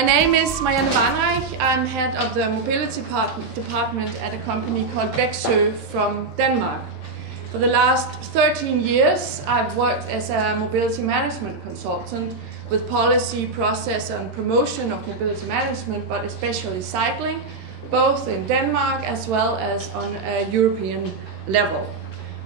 My name is Marianne Weinreich. I'm head of the mobility department at a company called Växjö from Denmark. For the last 13 years, I've worked as a mobility management consultant with policy, process and promotion of mobility management, but especially cycling, both in Denmark as well as on a European level.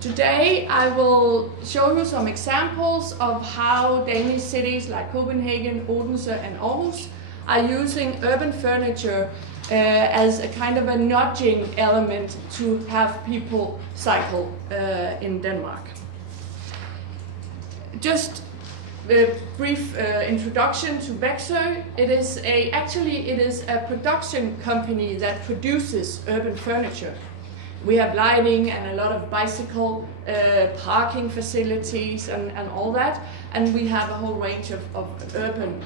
Today I will show you some examples of how Danish cities like Copenhagen, Odense and Aarhus are using urban furniture as a kind of a nudging element to have people cycle in Denmark. Just a brief introduction to Växjö. It is a production company that produces urban furniture. We have lighting and a lot of bicycle parking facilities and all that, and we have a whole range of urban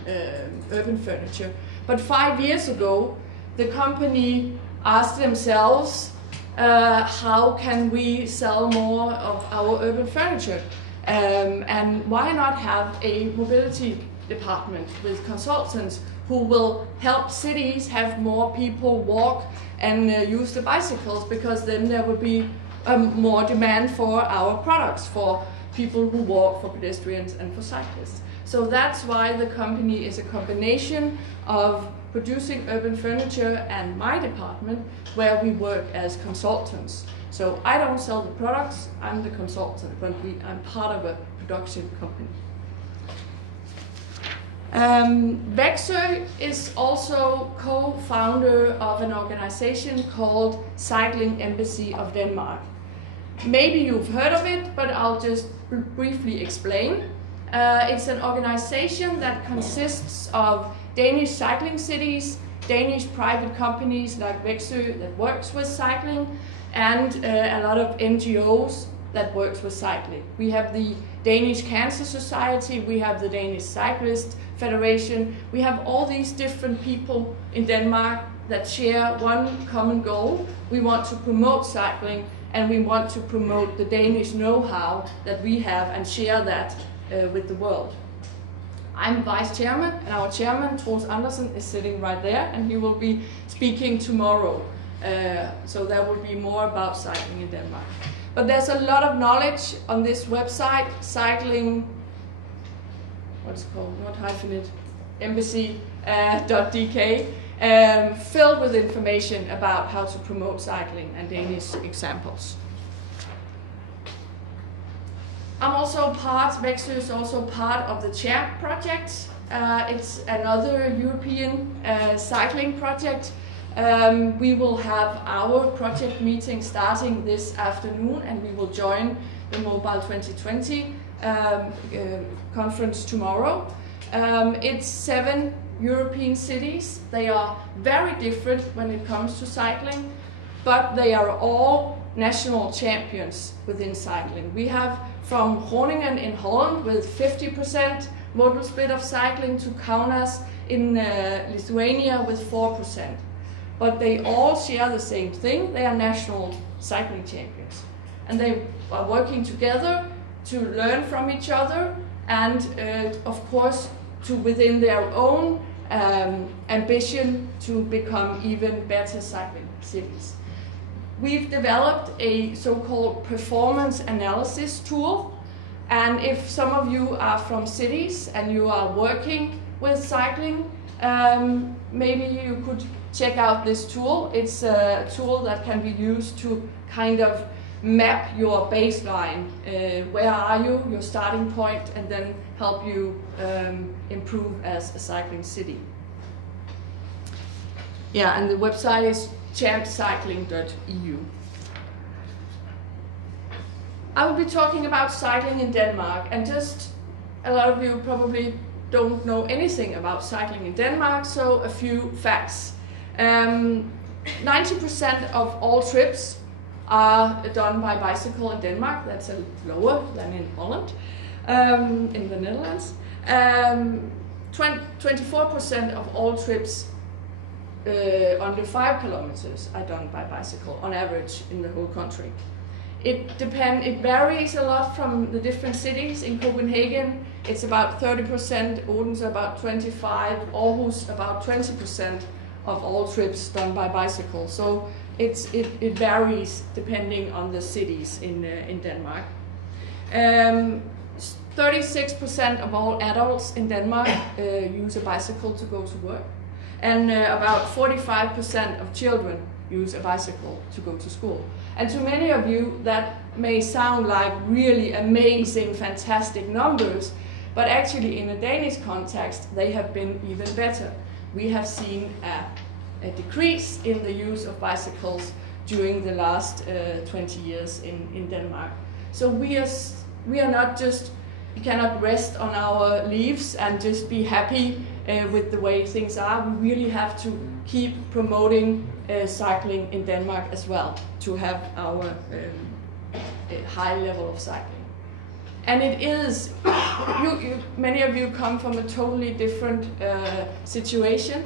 furniture. But 5 years ago, the company asked themselves, how can we sell more of our urban furniture? And why not have a mobility department with consultants who will help cities have more people walk and use the bicycles, because then there will be more demand for our products, for people who walk, for pedestrians and for cyclists. So that's why the company is a combination of producing urban furniture and my department, where we work as consultants. So I don't sell the products, I'm the consultant, but I'm part of a production company. Växjö is also co-founder of an organization called Cycling Embassy of Denmark. Maybe you've heard of it, but I'll just briefly explain. It's an organization that consists of Danish cycling cities, Danish private companies like Växjö that works with cycling, and a lot of NGOs that works with cycling. We have the Danish Cancer Society, we have the Danish Cyclists Federation. We have all these different people in Denmark that share one common goal. We want to promote cycling, and we want to promote the Danish know-how that we have and share that with the world. I'm vice chairman, and our chairman, Troels Andersen, is sitting right there, and he will be speaking tomorrow. So there will be more about cycling in Denmark. But there's a lot of knowledge on this website, cycling, embassy.dk, filled with information about how to promote cycling and Danish examples. Växjö is also part of the CHAIR project. It's another European cycling project. We will have our project meeting starting this afternoon, and we will join the Mobile 2020 conference tomorrow. It's 7 European cities. They are very different when it comes to cycling, but they are all national champions within cycling. We have from Groningen in Holland with 50% modal split of cycling to Kaunas in Lithuania with 4%. But they all share the same thing. They are national cycling champions. And they are working together to learn from each other and, of course, to within their own ambition to become even better cycling cities. We've developed a so-called performance analysis tool, and if some of you are from cities and you are working with cycling, maybe you could check out this tool. It's a tool that can be used to kind of map your baseline. Where are you, your starting point, and then help you improve as a cycling city. Yeah, and the website is champcycling.eu. I will be talking about cycling in Denmark, and just a lot of you probably don't know anything about cycling in Denmark, so a few facts. 90% of all trips are done by bicycle in Denmark. That's lower than in Holland, in the Netherlands. 24% of all trips under 5 kilometers are done by bicycle on average in the whole country. It varies a lot from the different cities. In Copenhagen, it's about 30%, Odense about 25%, Aarhus about 20% of all trips done by bicycle. So it varies depending on the cities in Denmark. 36% of all adults in Denmark use a bicycle to go to work, and about 45% of children use a bicycle to go to school. And to many of you, that may sound like really amazing, fantastic numbers, but actually in a Danish context, they have been even better. We have seen a decrease in the use of bicycles during the last 20 years in Denmark. So we are not just, we cannot rest on our leaves and just be happy with the way things are. We really have to keep promoting cycling in Denmark as well to have our high level of cycling. And it is, many of you come from a totally different situation,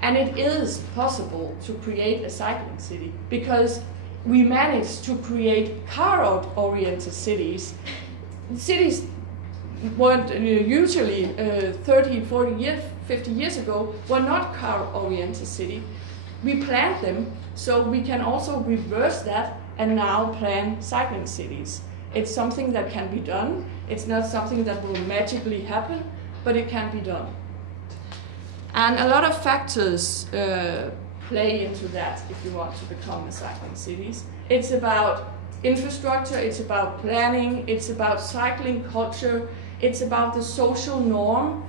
and it is possible to create a cycling city because we managed to create car-oriented cities. Cities weren't usually 30, 40 years, 50 years ago, were not car-oriented city. We planned them, so we can also reverse that and now plan cycling cities. It's something that can be done. It's not something that will magically happen, but it can be done. And a lot of factors play into that if you want to become a cycling cities. It's about infrastructure, it's about planning, it's about cycling culture, it's about the social norm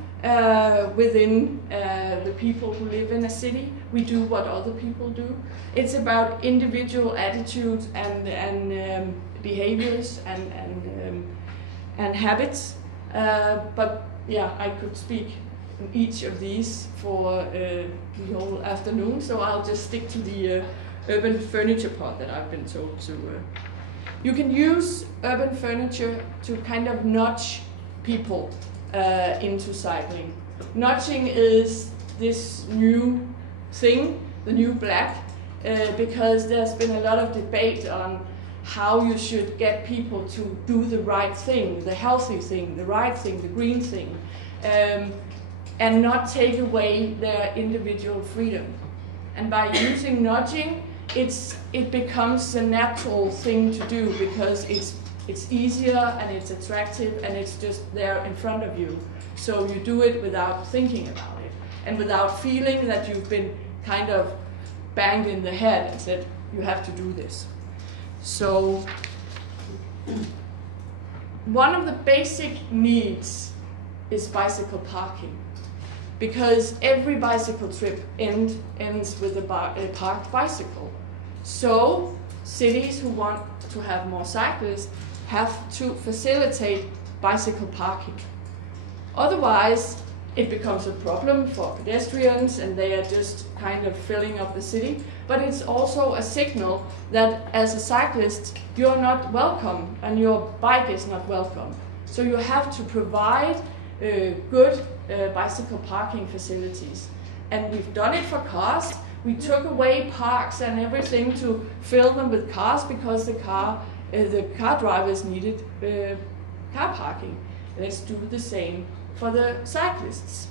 within the people who live in a city. We do what other people do. It's about individual attitudes and behaviors and habits. But yeah, I could speak on each of these for the whole afternoon, so I'll just stick to the urban furniture part that I've been told to. You can use urban furniture to kind of nudge people into cycling. Nudging is this new thing, the new black, because there's been a lot of debate on how you should get people to do the right thing, the healthy thing, the right thing, the green thing, and not take away their individual freedom. And by using nudging, it becomes a natural thing to do because it's easier and it's attractive and it's just there in front of you. So you do it without thinking about it and without feeling that you've been kind of banged in the head and said, you have to do this. So one of the basic needs is bicycle parking, because every bicycle trip ends with a parked bicycle. So cities who want to have more cyclists have to facilitate bicycle parking. Otherwise, it becomes a problem for pedestrians and they are just kind of filling up the city. But it's also a signal that as a cyclist, you're not welcome and your bike is not welcome. So you have to provide good bicycle parking facilities. And we've done it for cars. We took away parks and everything to fill them with cars because the car drivers needed car parking. Let's do the same for the cyclists.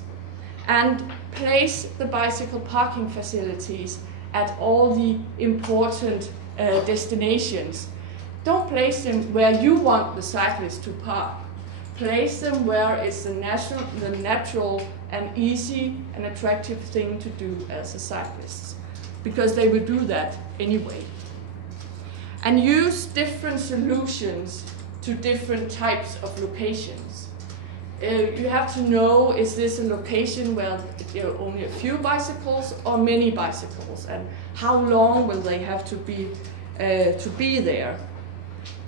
And place the bicycle parking facilities at all the important destinations. Don't place them where you want the cyclist to park. Place them where it's the natural and easy and attractive thing to do as a cyclist, because they will do that anyway. And use different solutions to different types of locations. You have to know, is this a location where there are only a few bicycles or many bicycles, and how long will they have to be there?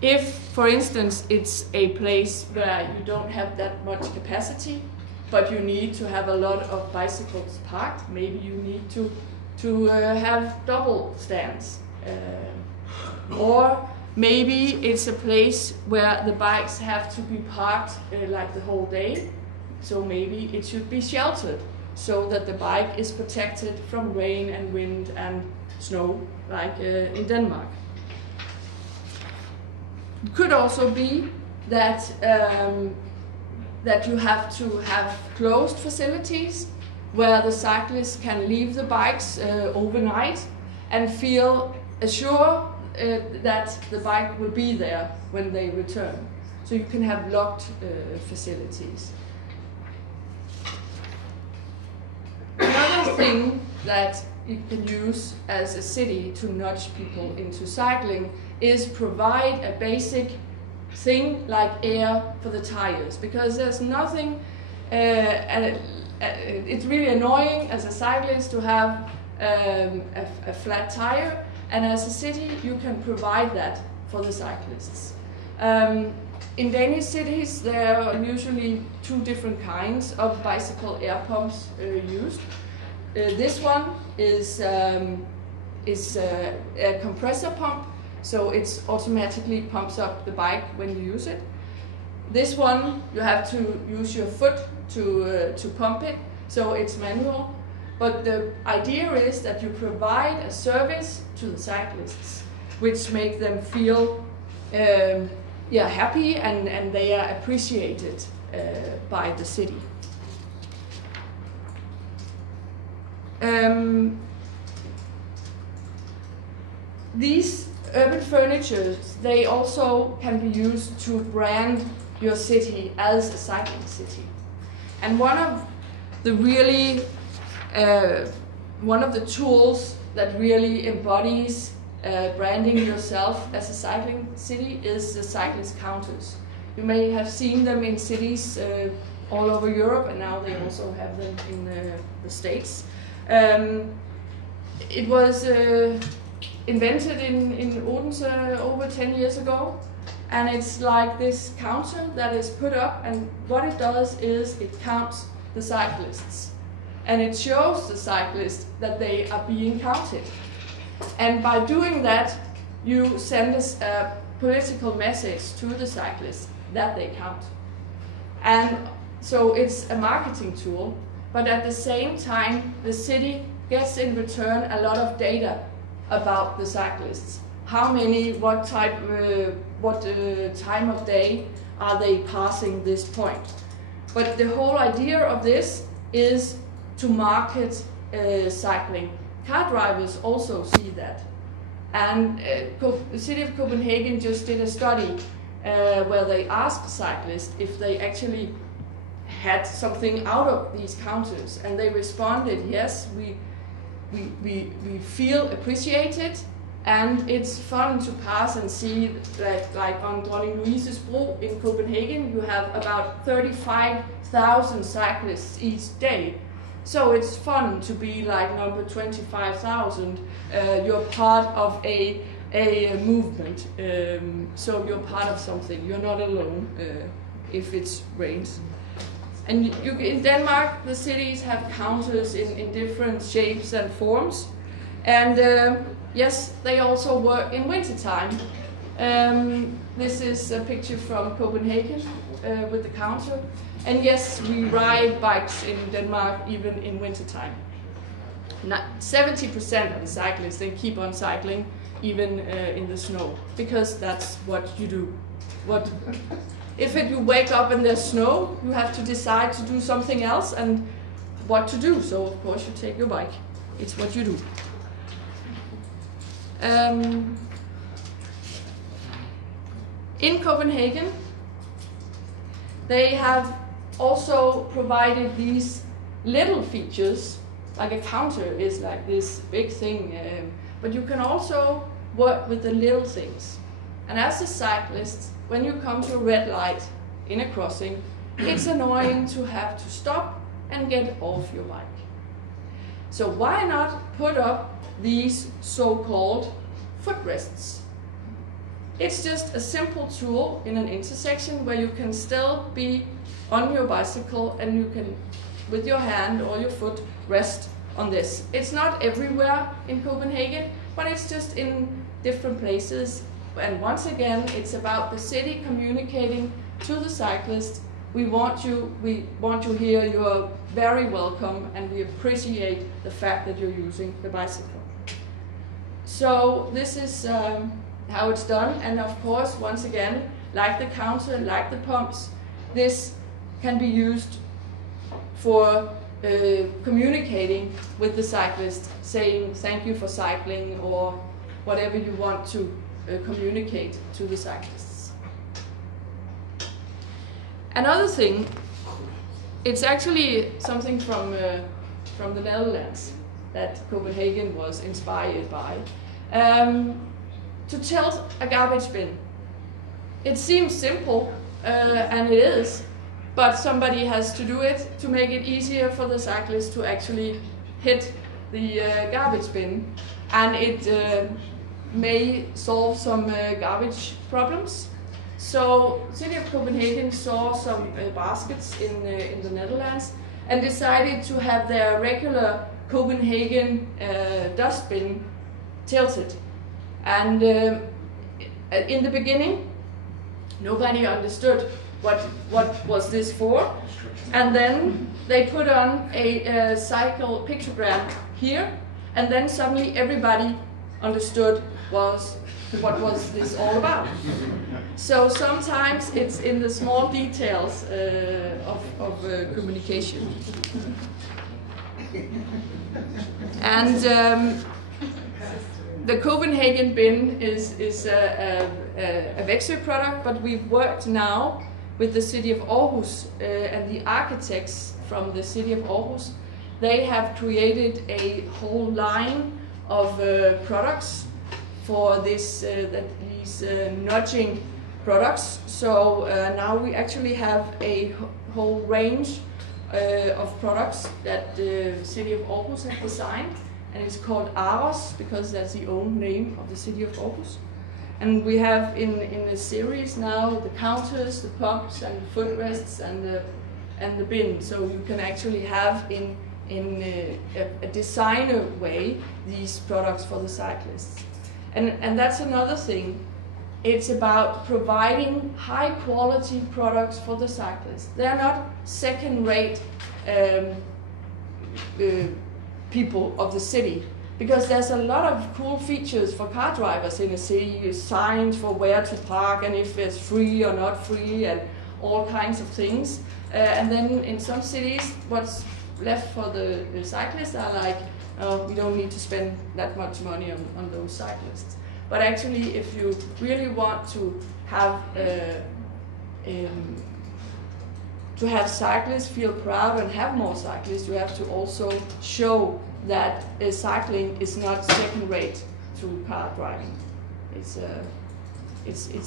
If, for instance, it's a place where you don't have that much capacity, but you need to have a lot of bicycles parked, maybe you need to have double stands. Or maybe it's a place where the bikes have to be parked like the whole day, so maybe it should be sheltered so that the bike is protected from rain and wind and snow, like in Denmark. It could also be that that you have to have closed facilities where the cyclists can leave the bikes overnight and feel assured that the bike will be there when they return. So you can have locked facilities. Another thing that you can use as a city to nudge people into cycling is provide a basic thing like air for the tires, because there's nothing, it's really annoying as a cyclist to have a flat tire, and as a city you can provide that for the cyclists. In Danish cities there are usually two different kinds of bicycle air pumps used. This one is a compressor pump, so it automatically pumps up the bike when you use it. This one you have to use your foot to pump it, so it's manual. But the idea is that you provide a service to the cyclists, which make them feel happy and they are appreciated by the city. These urban furnitures, they also can be used to brand your city as a cycling city. And one of the tools that really embodies branding yourself as a cycling city is the cyclist counters. You may have seen them in cities all over Europe, and now they also have them in the States. It was invented in Odense over 10 years ago, and it's like this counter that is put up, and what it does is it counts the cyclists, and it shows the cyclists that they are being counted. And by doing that, you send us a political message to the cyclists that they count. And so it's a marketing tool, but at the same time, the city gets in return a lot of data about the cyclists. How many, what time of day are they passing this point? But the whole idea of this is to market cycling. Car drivers also see that. And the city of Copenhagen just did a study where they asked cyclists if they actually had something out of these counters, and they responded, yes, we feel appreciated, and it's fun to pass and see that, like on Dronning Louise's Bro in Copenhagen, you have about 35,000 cyclists each day. So it's fun to be like number 25,000. You're part of a movement, so you're part of something. You're not alone if it rains. And in Denmark, the cities have counters in different shapes and forms. And yes, they also work in wintertime. This is a picture from Copenhagen with the counter. And yes, we ride bikes in Denmark even in wintertime. 70% of the cyclists, they keep on cycling even in the snow, because that's what you do. If you wake up and there's snow, you have to decide to do something else and what to do. So of course you take your bike. It's what you do. In Copenhagen, they have also provided these little features, like a counter is like this big thing, but you can also work with the little things. And as a cyclist, when you come to a red light in a crossing, it's annoying to have to stop and get off your bike. So why not put up these so-called footrests? It's just a simple tool in an intersection where you can still be on your bicycle and you can, with your hand or your foot, rest on this. It's not everywhere in Copenhagen, but it's just in different places. And once again, it's about the city communicating to the cyclists. We want you here, you are very welcome, and we appreciate the fact that you're using the bicycle. So this is how it's done. And of course, once again, like the counter, like the pumps, this can be used for communicating with the cyclist, saying thank you for cycling or whatever you want to communicate to the cyclists. Another thing, it's actually something from the Netherlands that Copenhagen was inspired by. To tilt a garbage bin. It seems simple, and it is, but somebody has to do it to make it easier for the cyclist to actually hit the garbage bin, and it may solve some garbage problems. So City of Copenhagen saw some baskets in the Netherlands and decided to have their regular Copenhagen dustbin tilted. And in the beginning, nobody understood what was this for. And then they put on a cycle pictogram here, and then suddenly everybody understood what was this all about. So sometimes it's in the small details of communication. And the Copenhagen bin is a Vexø product, but we've worked now with the city of Aarhus and the architects from the city of Aarhus. They have created a whole line of products for these nudging products. So now we actually have a whole range of products that the city of Aarhus have designed, and it's called Aros because that's the own name of the city of Aarhus. And we have in the series now the counters, the pumps, and the footrests, and the bin. So you can actually have in a designer way these products for the cyclists. And that's another thing. It's about providing high quality products for the cyclists. They're not second-rate people of the city, because there's a lot of cool features for car drivers in a city, signs for where to park and if it's free or not free and all kinds of things. And then in some cities, what's left for the cyclists are like, we don't need to spend that much money on those cyclists. But actually, if you really want to have cyclists feel proud and have more cyclists, you have to also show that cycling is not second-rate to car driving. It's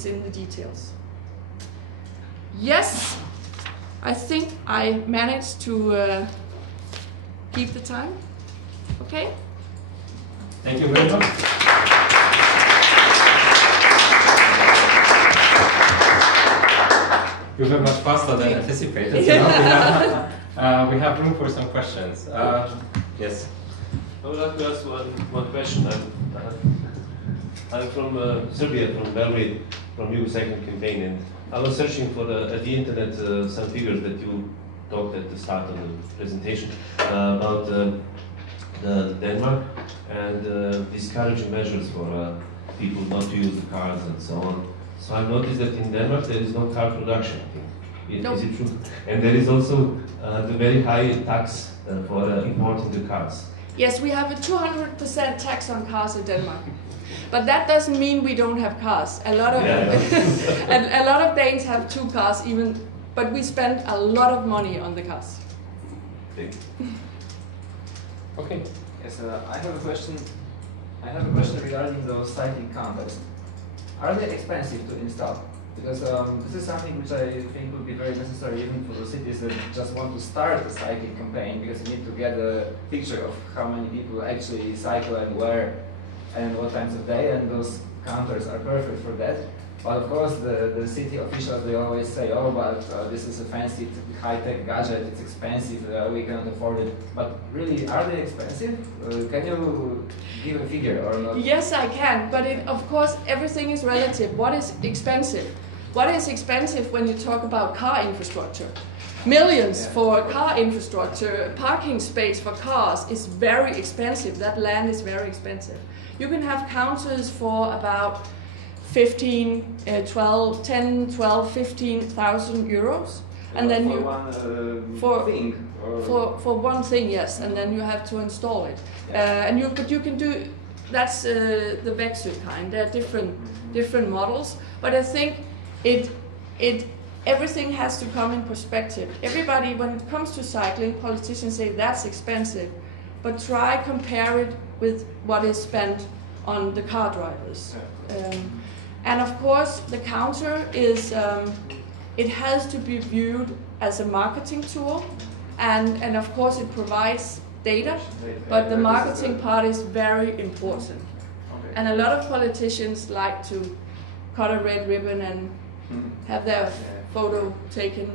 in the details. Yes, I think I managed to keep the time. Okay. Thank you very much. You were much faster than anticipated. So we have room for some questions. Yes. I would like to ask one question. I'm from Serbia, from Belgrade, from Youth Cycling Campaign, and I was searching for at the internet some figures that you talked at the start of the presentation about Denmark and discouraging measures for people not to use the cars and so on. So I've noticed that in Denmark there is no car production. No. Is it true? And there is also the very high tax for importing the cars. Yes, we have a 200% tax on cars in Denmark. But that doesn't mean we don't have cars. A lot of and a lot of Danes have 2 cars even, but we spend a lot of money on the cars. Okay. Yes, I have a question. I have a question regarding those cycling counters. Are they expensive to install? Because this is something which I think would be very necessary even for the cities that just want to start a cycling campaign, because you need to get a picture of how many people actually cycle and where and what times of day, and those counters are perfect for that. But of course the city officials, they always say, oh, but this is a fancy high-tech gadget, it's expensive, we cannot afford it. But really, are they expensive? Can you give a figure or not? Yes, I can, but of course everything is relative. What is expensive? What is expensive when you talk about car infrastructure? Millions for car infrastructure, parking space for cars is very expensive. That land is very expensive. You can have counters for about 15, 12, 10, 12, 15,000 euros. And then for you one for- thing. Or for one thing, yes, and then you have to install it. But you can do that's the Vexu kind. There are different models, but I think everything has to come in perspective. Everybody, when it comes to cycling, politicians say that's expensive, but try compare it with what is spent on the car drivers. And of course, the counter is it has to be viewed as a marketing tool, and of course it provides data, but the marketing part is very important. Okay. And a lot of politicians like to cut a red ribbon and have their photo taken.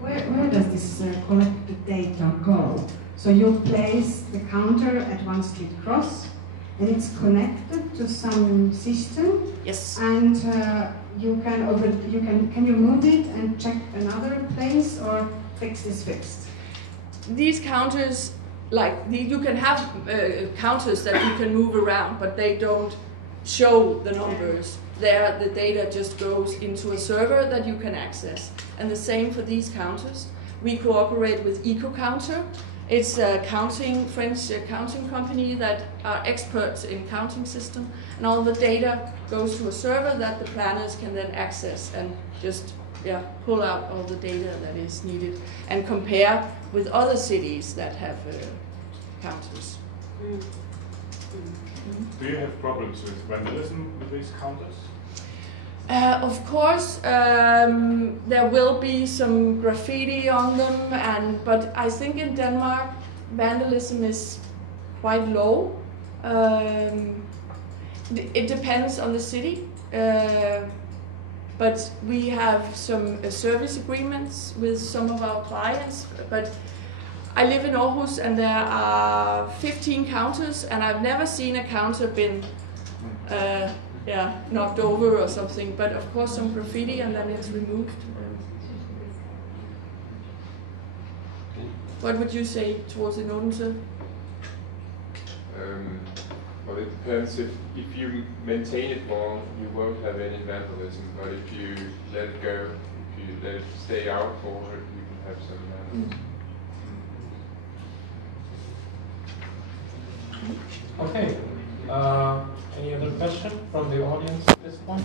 Where does this collected data go? So you place the counter at one street cross, and it's connected to some system, Yes. and can you move it and check another place, or fixed is fixed? These counters, you can have counters that you can move around, but they don't show the numbers. There, the data just goes into a server that you can access. And the same for these counters. We cooperate with EcoCounter. It's a French accounting company that are experts in counting system, and all the data goes to a server that the planners can then access and just pull out all the data that is needed and compare with other cities that have counters. Do you have problems with vandalism with these counters? Of course, there will be some graffiti on them, but I think in Denmark vandalism is quite low. It depends on the city, but we have some service agreements with some of our clients. But I live in Aarhus, and there are 15 counters, and I've never seen a counter been knocked over or something, but of course some graffiti and then it's removed. What would you say towards the Odense? Well, it depends. If you maintain it well, you won't have any vandalism, but if you let it go, if you let it stay out for it, you can have some vandalism. Okay. Any other question from the audience at this point?